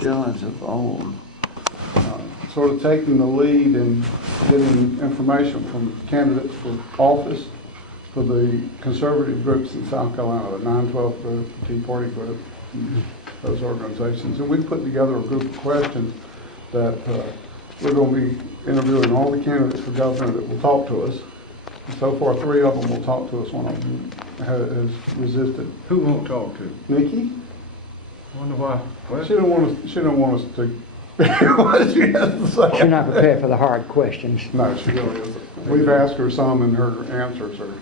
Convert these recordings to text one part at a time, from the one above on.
Feelings of old. Sort of taking the lead and getting information from candidates for office for the conservative groups in South Carolina, the 9/12 group, the Tea Party group, those organizations. And we put together a group of questions that we're going to be interviewing all the candidates for governor that will talk to us. And so far, 3 of them will talk to us. One of them has resisted. Who won't talk to? Nikki? I wonder why. Well, She don't want us to what she has to say. She's not prepared for the hard questions. No, she really isn't. We've asked her some, and her answers are,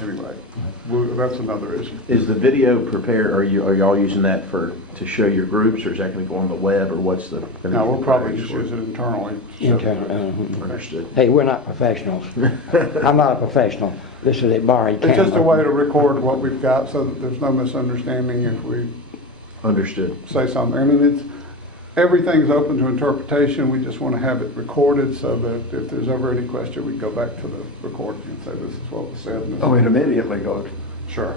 anyway, that's another issue. Is the video prepared, are y'all using that to show your groups, or is that going to go on the web, or what's the? No, we'll probably just use it internally. Understood. Hey, we're not professionals. I'm not a professional. This is a borrowed camera. It's just a way to record what we've got so that there's no misunderstanding if we Understood. say something. I mean, everything's open to interpretation. We just want to have it recorded so that if there's ever any question, we go back to the recording and say this is what was said. Oh, it immediately goes. Sure.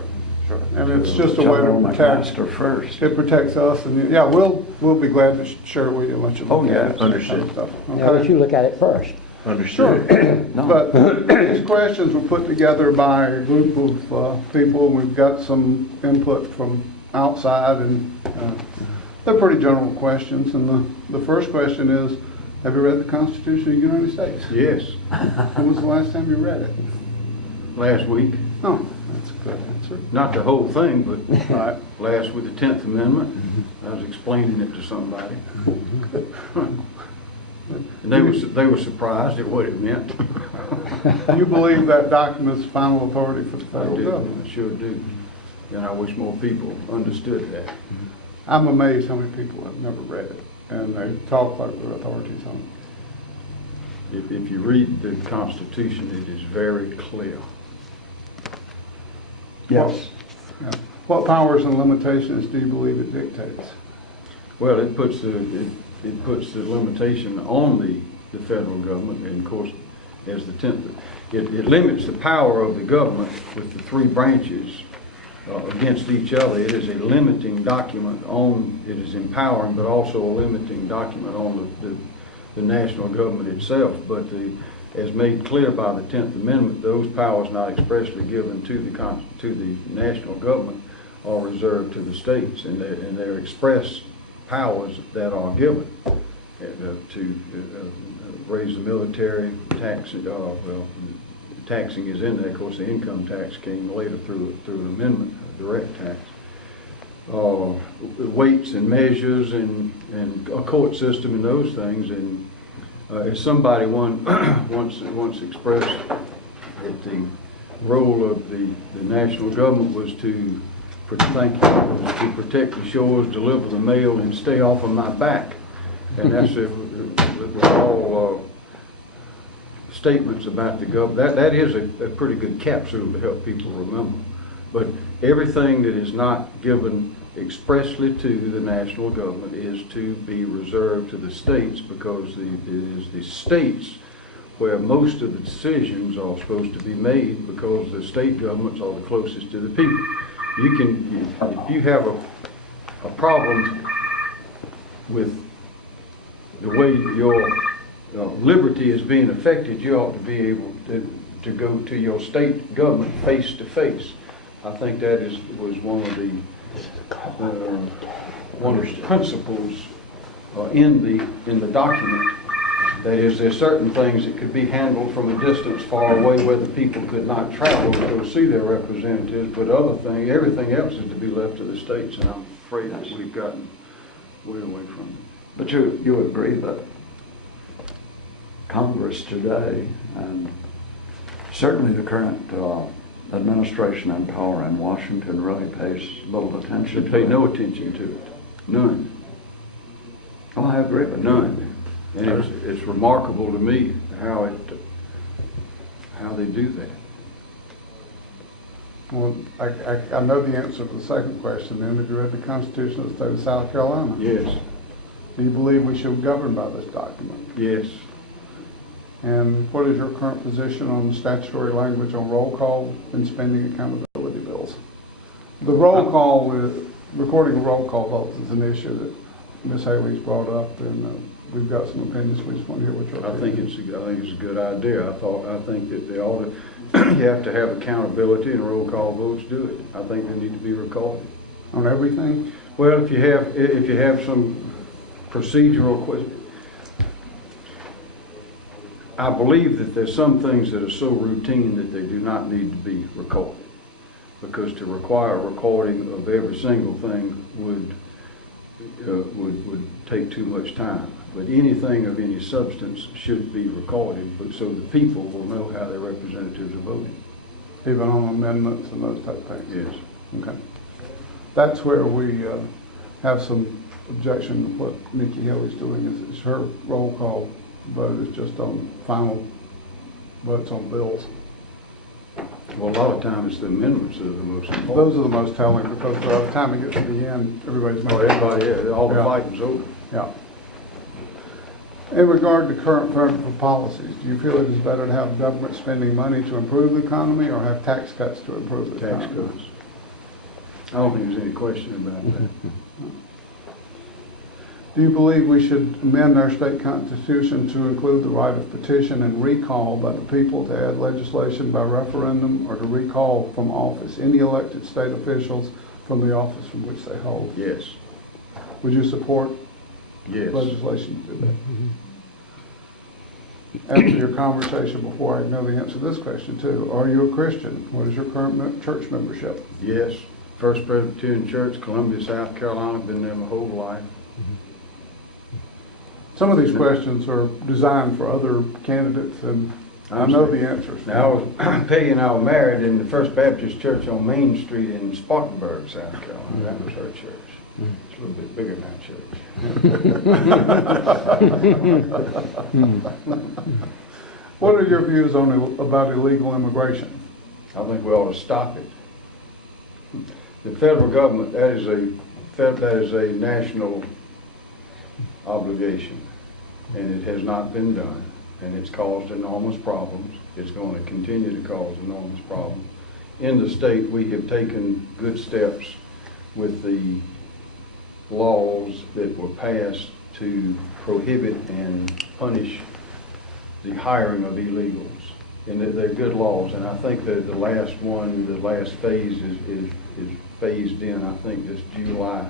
And it's just a way to protect. McMaster first. It protects us, and yeah, we'll be glad to share it with you and let you look at it. Understood. Stuff. Now let you look at it first. Understood. No. But these questions were put together by a group of people. We've got some input from outside, and they're pretty general questions. And the first question is, have you read the Constitution of the United States? yes, When was the last time you read it? last week. Oh, that's a good answer. Not the whole thing, but Right. last with the 10th Amendment. I was explaining it to somebody. And they were surprised at what it meant. You believe that document's final authority for the I federal do, government? I sure do. And I wish more people understood that. I'm amazed how many people have never read it, and they talk like they're authorities on it. If you read the Constitution, it is very clear. Yes. Yeah. What powers and limitations do you believe it dictates? Well, it puts the limitation on the federal government, and of course, as the 10th, it limits the power of the government with the 3 branches against each other. It is a limiting document it is empowering, but also a limiting document on the national government itself. But as made clear by the 10th Amendment, those powers not expressly given to the national government are reserved to the states, and they're express powers that are given to raise the military, taxing is in there. Of course, the income tax came later through an amendment, a direct tax. Weights and measures and a court system and those things. And as somebody once expressed that the role of the national government was to protect the shores, deliver the mail, and stay off of my back. And that's all statements about the government. That is a pretty good capsule to help people remember. But everything that is not given expressly to the national government is to be reserved to the states, because it is the states where most of the decisions are supposed to be made, because the state governments are the closest to the people. If you have a problem with the way your liberty is being affected, you ought to be able to go to your state government face to face. I think that was one of the principles in the document. That is, there's certain things that could be handled from a distance far away where the people could not travel to go see their representatives, but everything else is to be left to the states, and I'm afraid that we've gotten way away from it. But you agree that Congress today, and certainly the current administration in power in Washington, really pays little attention They to pay it. no attention to it. None. Oh, I agree with you. None. And it's remarkable to me how they do that. Well, I know the answer to the second question then. Have you read the Constitution of the State of South Carolina? Yes. Do you believe we should govern by this document? Yes. And what is your current position on the statutory language on roll call and spending accountability bills? The roll call, recording roll call votes is an issue that Ms. Haley's brought up, and we've got some opinions. We just want to hear what your I think opinion is. I think it's a good idea. I think that they ought to, you have to have accountability and roll call votes do it. I think they need to be recorded. On everything? Well, if you have some procedural question, I believe that there's some things that are so routine that they do not need to be recorded. Because to require a recording of every single thing would take too much time. But anything of any substance should be recorded, but so the people will know how their representatives are voting. Even on amendments and those type of things? Yes. Okay. That's where we have some objection to what Nikki Haley's doing, is her roll call vote is just on final votes on bills. Well, a lot of times the amendments are the most important. Those are the most telling, because by the time it gets to the end, everybody's making... Everybody, yeah, all the Yeah. fighting's over. Yeah. In regard to current federal policies, do you feel it is better to have government spending money to improve the economy, or have tax cuts to improve the Tax economy? cuts. I don't think there's any question about that. Do you believe we should amend our state constitution to include the right of petition and recall by the people to add legislation by referendum, or to recall from office any elected state officials from the office from which they hold? Yes, Would you support yes. legislation to do that? After your conversation before, I know the answer to this question too. Are you a Christian? What is your current church membership? Yes. First Presbyterian Church, Columbia, South Carolina, been there my whole life. Some of these questions are designed for other candidates, and I know the answers. Now, Peggy and I were married in the First Baptist Church on Main Street in Spartanburg, South Carolina. That was her church. It's a little bit bigger than our church. What are your views on about illegal immigration? I think we ought to stop it. The federal government, that is a national obligation, and it has not been done, and it's caused enormous problems. It's going to continue to cause enormous problems. In the state, we have taken good steps with the laws that were passed to prohibit and punish the hiring of illegals. And they're good laws, and I think that the last one, the last phase is phased in, I think this July,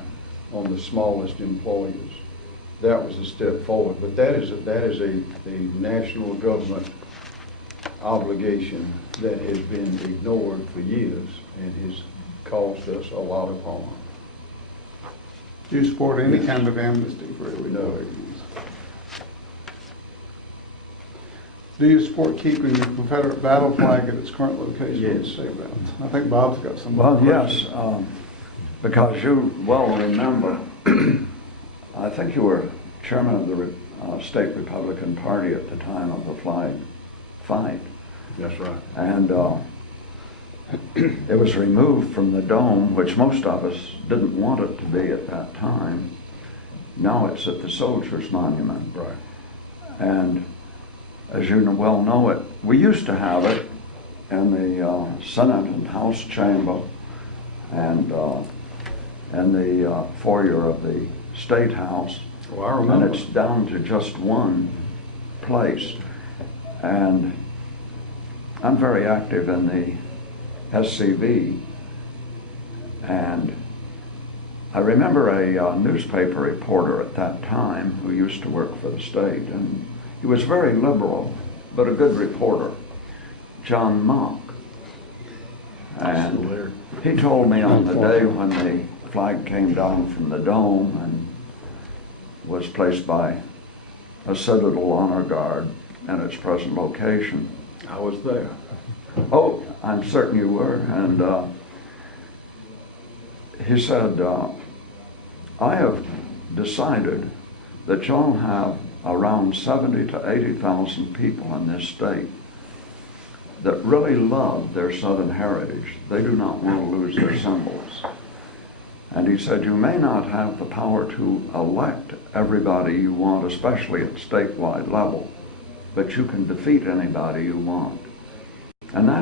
on the smallest employers. That was a step forward, but that is a national government obligation that has been ignored for years and has caused us a lot of harm. Do you support any kind of amnesty for illegal No. aliens? Do you support keeping the Confederate battle flag at its current location on the Yes. state routes? I think Bob's got some. Well, questions. yes, because you well remember, I think you were chairman of the state Republican Party at the time of the flag fight. That's right. And it was removed from the dome, which most of us didn't want it to be at that time. Now it's at the Soldiers Monument. Right. And as you well know it, we used to have it in the Senate and House chamber and the foyer of the State House. Well, I remember. And it's down to just one place. And I'm very active in the SCV, and I remember a newspaper reporter at that time who used to work for the state, and he was very liberal, but a good reporter, John Mock. And he told me on the day when the flag came down from the dome and was placed by a Citadel Honor Guard in its present location. I was there. Oh, I'm certain you were. And he said, I have decided that you'll have around 70 to 80,000 people in this state that really love their Southern heritage. They do not want to lose their symbols. And he said, you may not have the power to elect everybody you want, especially at statewide level, but you can defeat anybody you want. And that